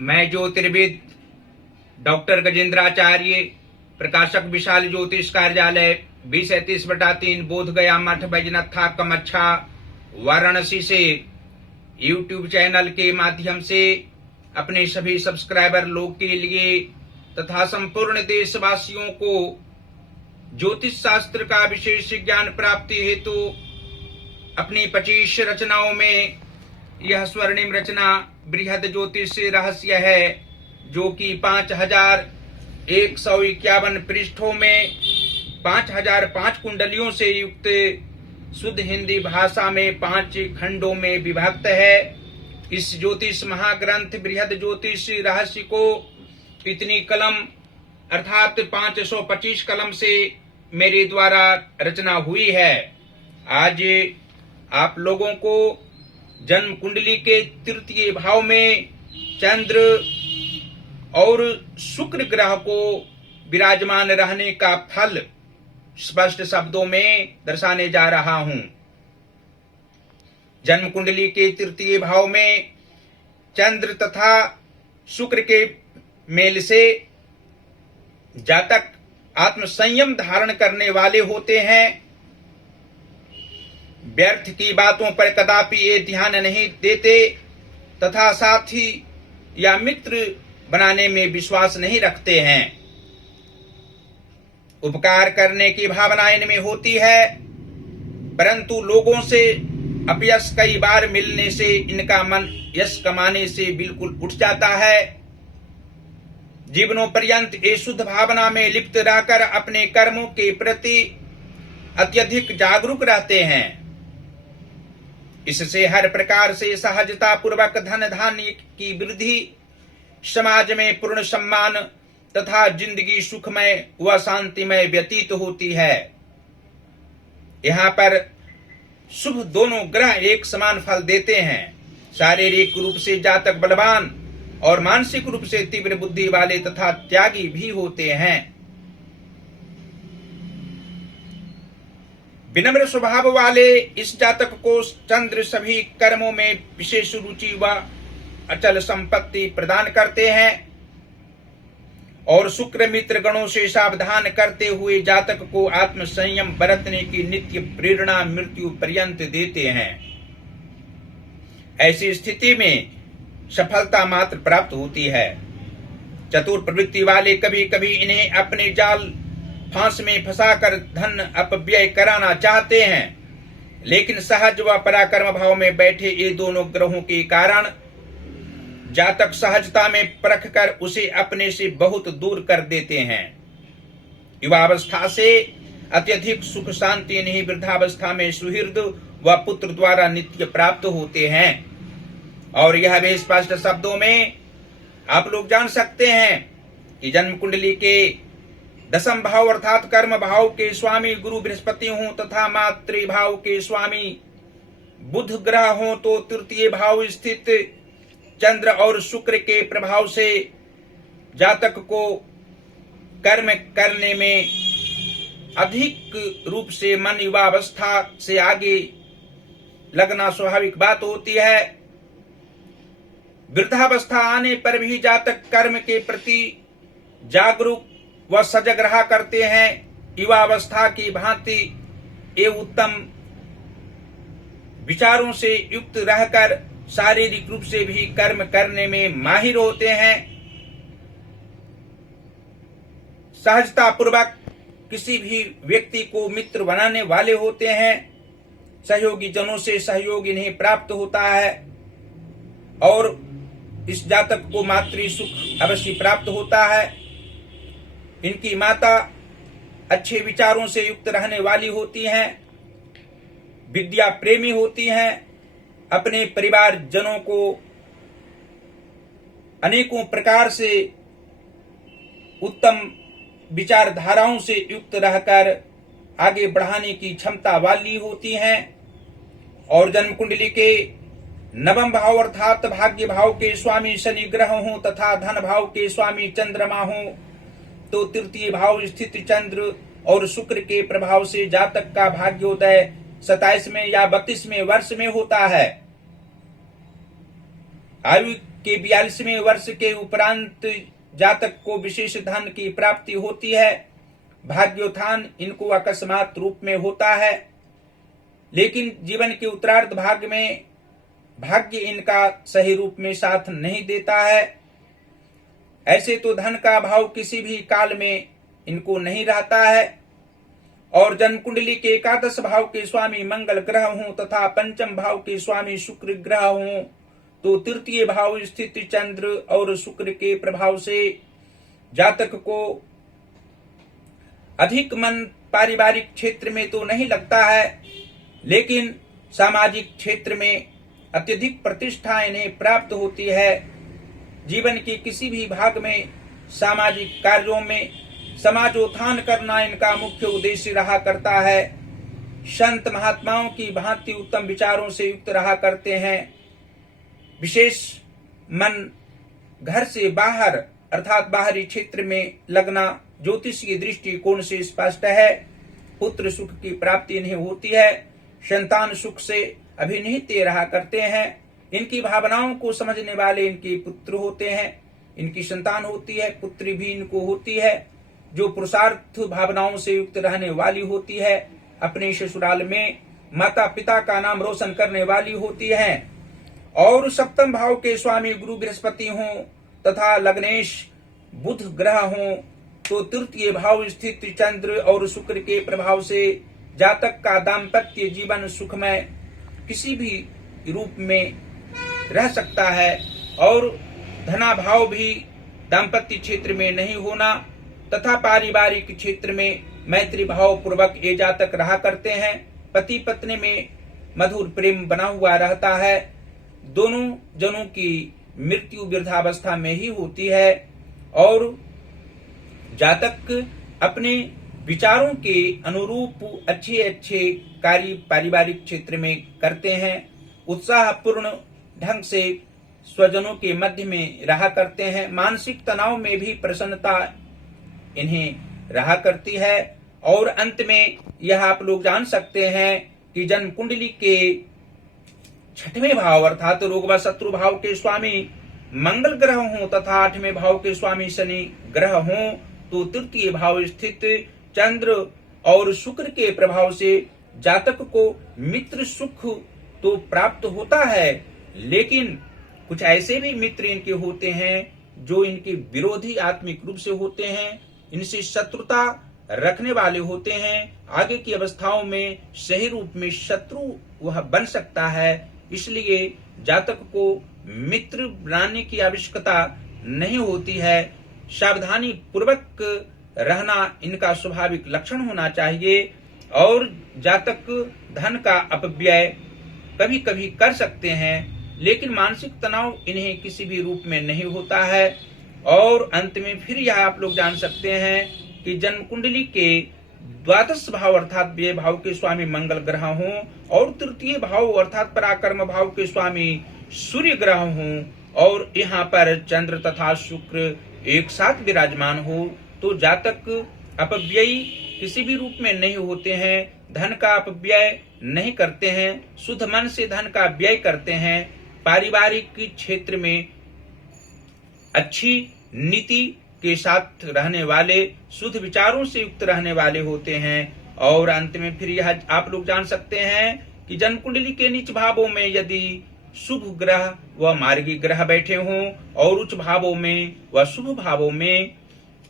मैं ज्योतिर्विद डॉक्टर गजेंद्राचार्य, प्रकाशक विशाल ज्योतिष कार्यालय 2037/3 बोधगया मठ बैजनाथ कमच्छा वाराणसी से यूट्यूब चैनल के माध्यम से अपने सभी सब्सक्राइबर लोग के लिए तथा संपूर्ण देशवासियों को ज्योतिष शास्त्र का विशेष ज्ञान प्राप्ति हेतु अपनी 25 रचनाओं में यह स्वर्णिम रचना बृहद ज्योतिष रहस्य है, जो कि 5151 पृष्ठों में 5005 कुंडलियों से युक्त शुद्ध हिंदी भाषा में 5 खंडों में विभक्त है। इस ज्योतिष महाग्रंथ बृहद ज्योतिष रहस्य को इतनी कलम अर्थात 525 कलम से मेरे द्वारा रचना हुई है। आज आप लोगों को जन्म कुंडली के तृतीय भाव में चंद्र और शुक्र ग्रह को विराजमान रहने का फल स्पष्ट शब्दों में दर्शाने जा रहा हूं। जन्म कुंडली के तृतीय भाव में चंद्र तथा शुक्र के मेल से जातक आत्म संयम धारण करने वाले होते हैं। व्यर्थ की बातों पर कदापि ये ध्यान नहीं देते तथा साथी या मित्र बनाने में विश्वास नहीं रखते हैं। उपकार करने की भावना इनमें होती है, परंतु लोगों से अपयश कई बार मिलने से इनका मन यश कमाने से बिल्कुल उठ जाता है। जीवनों पर्यंत ये शुद्ध भावना में लिप्त रहकर अपने कर्मों के प्रति अत्यधिक जागरूक रहते हैं। इससे हर प्रकार से सहजता पूर्वक धन धान्य की वृद्धि, समाज में पूर्ण सम्मान तथा जिंदगी सुखमय व शांतिमय व्यतीत होती है। यहाँ पर शुभ दोनों ग्रह एक समान फल देते हैं। शारीरिक रूप से जातक बलवान और मानसिक रूप से तीव्र बुद्धि वाले तथा त्यागी भी होते हैं। विनम्र स्वभाव वाले इस जातक को चंद्र सभी कर्मों में विशेष रुचि व अचल संपत्ति प्रदान करते हैं और शुक्र मित्र गणों से सावधान करते हुए जातक को आत्म संयम बरतने की नित्य प्रेरणा मृत्यु पर्यंत देते हैं। ऐसी स्थिति में सफलता मात्र प्राप्त होती है। चतुर प्रवृत्ति वाले कभी कभी इन्हें अपने जाल फांस में फंसाकर धन अपव्यय कराना चाहते हैं, लेकिन सहज व पराक्रम भाव में बैठे ये दोनों ग्रहों के कारण जातक सहजता में परख कर उसे अपने से बहुत दूर कर देते हैं। युवावस्था से अत्यधिक सुख शांति इन्हीं वृद्धावस्था में सुहृद व पुत्र द्वारा नित्य प्राप्त होते हैं। और यह भी स्पष्ट शब्दों में आप लोग जान सकते हैं कि जन्म कुंडली के 10th भाव अर्थात कर्म भाव के स्वामी गुरु बृहस्पति हों तथा मातृभाव के स्वामी बुध ग्रह हों, तो तृतीय भाव स्थित चंद्र और शुक्र के प्रभाव से जातक को कर्म करने में अधिक रूप से मन युवावस्था से आगे लगना स्वाभाविक बात होती है। वृद्धावस्था आने पर भी जातक कर्म के प्रति जागरूक व सजग रहा करते हैं। युवावस्था की भांति ये उत्तम विचारों से युक्त रहकर शारीरिक रूप से भी कर्म करने में माहिर होते हैं। सहजता पूर्वक किसी भी व्यक्ति को मित्र बनाने वाले होते हैं। सहयोगी जनों से सहयोग इन्हें प्राप्त होता है और इस जातक को मातृ सुख अवश्य प्राप्त होता है। इनकी माता अच्छे विचारों से युक्त रहने वाली होती हैं, विद्या प्रेमी होती हैं, अपने परिवार जनों को अनेकों प्रकार से उत्तम विचारधाराओं से युक्त रहकर आगे बढ़ाने की क्षमता वाली होती हैं। और जन्म कुंडली के 9वें भाव अर्थात भाग्य भाव के स्वामी शनि ग्रह हों तथा धन भाव के स्वामी चंद्रमा हों, तो तृतीय भाव स्थित चंद्र और शुक्र के प्रभाव से जातक का भाग्योदय 27वें या 32वें वर्ष में होता है। आयु के 42वें वर्ष के उपरांत जातक को विशेष धन की प्राप्ति होती है। भाग्योत्थान इनको अकस्मात रूप में होता है, लेकिन जीवन के उत्तरार्ध भाग में भाग्य इनका सही रूप में साथ नहीं देता है। ऐसे तो धन का भाव किसी भी काल में इनको नहीं रहता है, और जन्म कुंडली के एकादश भाव के स्वामी मंगल ग्रह हों तथा पंचम भाव के स्वामी शुक्र ग्रह हों, तो तृतीय भाव स्थित चंद्र और शुक्र के प्रभाव से जातक को अधिक मन पारिवारिक क्षेत्र में तो नहीं लगता है, लेकिन सामाजिक क्षेत्र में अत्यधिक प्रतिष्ठा इन्हें प्राप्त होती है। जीवन के किसी भी भाग में सामाजिक कार्यों में समाजोत्थान करना इनका मुख्य उद्देश्य रहा करता है। संत महात्माओं की भांति उत्तम विचारों से युक्त रहा करते हैं। विशेष मन घर से बाहर अर्थात बाहरी क्षेत्र में लगना ज्योतिषीय दृष्टिकोण से स्पष्ट है। पुत्र सुख की प्राप्ति इन्हें होती है। संतान सुख से अभिनिहित रहा करते हैं। इनकी भावनाओं को समझने वाले इनके पुत्र होते हैं। इनकी संतान होती है, पुत्री भी इनको होती है, जो पुरुषार्थ भावनाओं से युक्त रहने वाली होती है। अपने ससुराल में माता पिता का नाम रोशन करने वाली होती है। और सप्तम भाव के स्वामी गुरु बृहस्पति हों तथा लग्नेश बुध ग्रह हों, तो तृतीय भाव स्थित चंद्र और शुक्र के प्रभाव से जातक का दाम्पत्य जीवन सुखमय किसी भी रूप में रह सकता है। और धनाभाव भी दाम्पत्य क्षेत्र में नहीं होना तथा पारिवारिक क्षेत्र में मैत्री भाव पूर्वक ये जातक रहा करते हैं। पति पत्नी में मधुर प्रेम बना हुआ रहता है। दोनों जनों की मृत्यु वृद्धावस्था में ही होती है, और जातक अपने विचारों के अनुरूप अच्छे अच्छे कार्य पारिवारिक क्षेत्र में करते हैं। उत्साहपूर्ण ढंग से स्वजनों के मध्य में रहा करते हैं। मानसिक तनाव में भी प्रसन्नता इन्हें रहा करती है। और अंत में यह आप लोग जान सकते हैं कि जन्म कुंडली के 6वें भाव अर्थात रोग व शत्रु भाव के स्वामी मंगल ग्रह हों तथा 8वें भाव के स्वामी शनि ग्रह हों, तो तृतीय भाव स्थित चंद्र और शुक्र के प्रभाव से जातक को मित्र सुख तो प्राप्त होता है, लेकिन कुछ ऐसे भी मित्र इनके होते हैं जो इनके विरोधी आत्मिक रूप से होते हैं। इनसे शत्रुता रखने वाले होते हैं। आगे की अवस्थाओं में सही रूप में शत्रु वह बन सकता है। इसलिए जातक को मित्र बनाने की आवश्यकता नहीं होती है। सावधानी पूर्वक रहना इनका स्वाभाविक लक्षण होना चाहिए। और जातक धन का अपव्यय कभी कभी कर सकते हैं, लेकिन मानसिक तनाव इन्हें किसी भी रूप में नहीं होता है। और अंत में फिर यह आप लोग जान सकते हैं कि जन्म कुंडली के द्वादश भाव अर्थात व्यय भाव के स्वामी मंगल ग्रह हों और तृतीय भाव अर्थात पराक्रम भाव के स्वामी सूर्य ग्रह हों, और यहाँ पर चंद्र तथा शुक्र एक साथ विराजमान हो, तो जातक अपव्ययी किसी भी रूप में नहीं होते हैं। धन का अपव्यय नहीं करते हैं, शुद्ध मन से धन का व्यय करते हैं। पारिवारिक क्षेत्र में अच्छी नीति के साथ रहने वाले, शुद्ध विचारों से युक्त रहने वाले होते हैं। और अंत में फिर यह आप लोग जान सकते हैं कि जन्म कुंडली के नीच भावों में यदि शुभ ग्रह व मार्गी ग्रह बैठे हों और उच्च भावों में व शुभ भावों में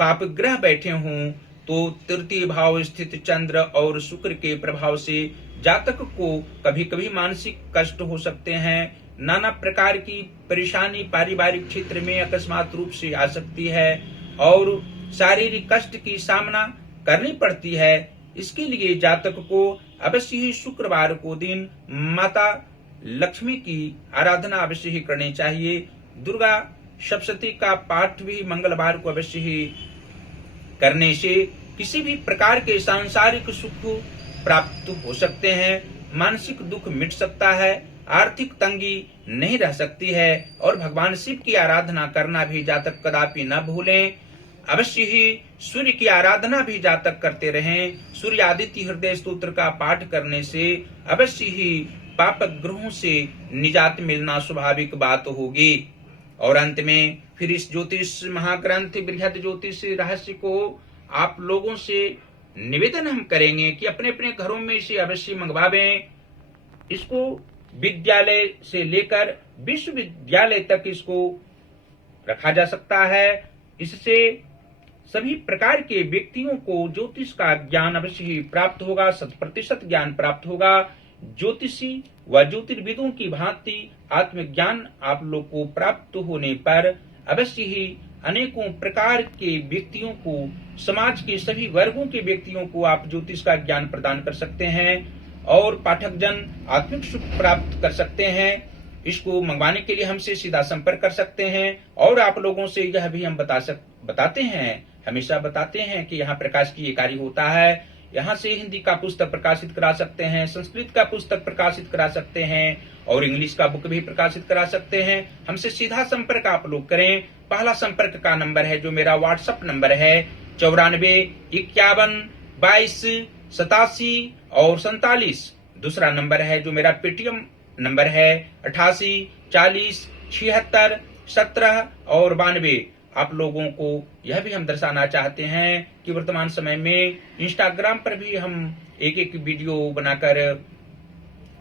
पाप ग्रह बैठे हों, तो तृतीय भाव स्थित चंद्र और शुक्र के प्रभाव से जातक को कभी कभी मानसिक कष्ट हो सकते हैं। नाना प्रकार की परेशानी पारिवारिक क्षेत्र में अकस्मात रूप से आ सकती है और शारीरिक कष्ट की सामना करनी पड़ती है। इसके लिए जातक को अवश्य ही शुक्रवार को दिन माता लक्ष्मी की आराधना अवश्य ही करनी चाहिए। दुर्गा सप्तशती का पाठ भी मंगलवार को अवश्य ही करने से किसी भी प्रकार के सांसारिक सुख प्राप्त हो सकते हैं। मानसिक दुख मिट सकता है, आर्थिक तंगी नहीं रह सकती है। और भगवान शिव की आराधना करना भी जातक कदापि न भूलें। अवश्य ही सूर्य की आराधना भी जातक करते रहें। सूर्य आदित्य हृदय स्तोत्र का पाठ करने से अवश्य ही पाप ग्रहों से निजात मिलना स्वाभाविक बात होगी। और अंत में फिर इस ज्योतिष महाग्रंथ बृहद ज्योतिष रहस्य को आप लोगों से निवेदन हम करेंगे कि अपने अपने घरों में इसे अवश्य मंगवावें। इसको विद्यालय से लेकर विश्वविद्यालय तक इसको रखा जा सकता है। इससे सभी प्रकार के व्यक्तियों को ज्योतिष का ज्ञान अवश्य ही प्राप्त होगा, 100% ज्ञान प्राप्त होगा। ज्योतिषी व ज्योतिर्विदों की भांति आत्मज्ञान आप लोग को प्राप्त होने पर अवश्य ही अनेकों प्रकार के व्यक्तियों को, समाज के सभी वर्गों के व्यक्तियों को आप ज्योतिष का ज्ञान प्रदान कर सकते हैं और पाठक जन आत्मिक सुख प्राप्त कर सकते हैं। इसको मंगवाने के लिए हमसे सीधा संपर्क कर सकते हैं और आप लोगों से यह भी हम बताते हैं, हमेशा बताते हैं कि यहाँ प्रकाश की ये कार्य होता है। यहाँ से हिंदी का पुस्तक प्रकाशित करा सकते हैं, संस्कृत का पुस्तक प्रकाशित करा सकते हैं और इंग्लिश का बुक भी प्रकाशित करा सकते हैं। हमसे सीधा संपर्क आप लोग करें। पहला संपर्क का नंबर है जो मेरा व्हाट्सएप नंबर है 94 51 22 87 और 47। दूसरा नंबर है जो मेरा पेटीएम नंबर है 88 40 76 17 और 92। आप लोगों को यह भी हम दर्शाना चाहते हैं कि वर्तमान समय में इंस्टाग्राम पर भी हम एक एक वीडियो बनाकर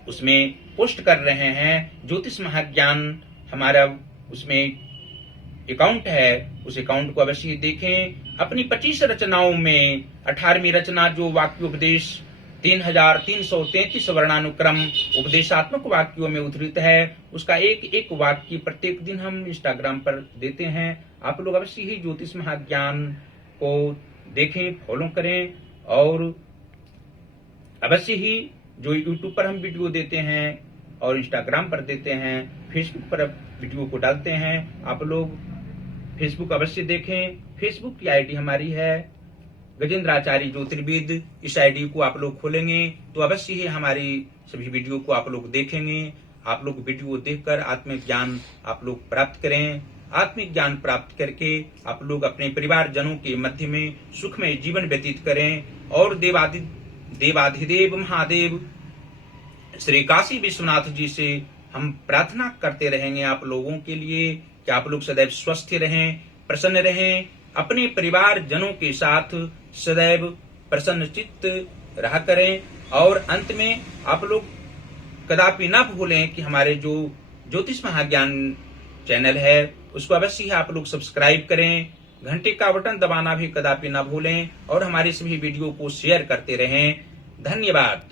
उसमें पोस्ट कर रहे हैं। ज्योतिष महाज्ञान हमारा उसमें अकाउंट है, उस अकाउंट को अवश्य देखें। अपनी 25 रचनाओं में 18वीं रचना जो वाक्योपदेश 3333 वर्णानुक्रम उपदेशात्मक वाक्यों में उद्धृत है, उसका एक एक वाक्य प्रत्येक दिन हम इंस्टाग्राम पर देते हैं। आप लोग अवश्य ही ज्योतिष महाज्ञान को देखें, फॉलो करें और अवश्य ही जो यूट्यूब पर हम वीडियो देते हैं और इंस्टाग्राम पर देते हैं, फेसबुक पर वीडियो को डालते हैं, आप लोग फेसबुक अवश्य देखें। फेसबुक की आईडी हमारी है गजेंद्राचार्य ज्योतिर्विद। इस आईडी को आप लोग खोलेंगे तो अवश्य ही हमारी सभी वीडियो को आप लोग देखेंगे। आप लोग वीडियो देखकर आत्मिक ज्ञान आप लोग प्राप्त करें। आत्मिक ज्ञान प्राप्त करके आप लोग अपने परिवार जनों के मध्य में सुखमय जीवन व्यतीत करें और देवाधिदेव महादेव श्री काशी विश्वनाथ जी से हम प्रार्थना करते रहेंगे आप लोगों के लिए कि आप लोग सदैव स्वस्थ रहें, प्रसन्न रहें, अपने परिवार जनों के साथ सदैव प्रसन्न चित्त रहा करें। और अंत में आप लोग कदापि न भूलें कि हमारे जो ज्योतिष महाज्ञान चैनल है उसको अवश्य ही आप लोग सब्सक्राइब करें, घंटे का बटन दबाना भी कदापि न भूलें और हमारी सभी वीडियो को शेयर करते रहें। धन्यवाद।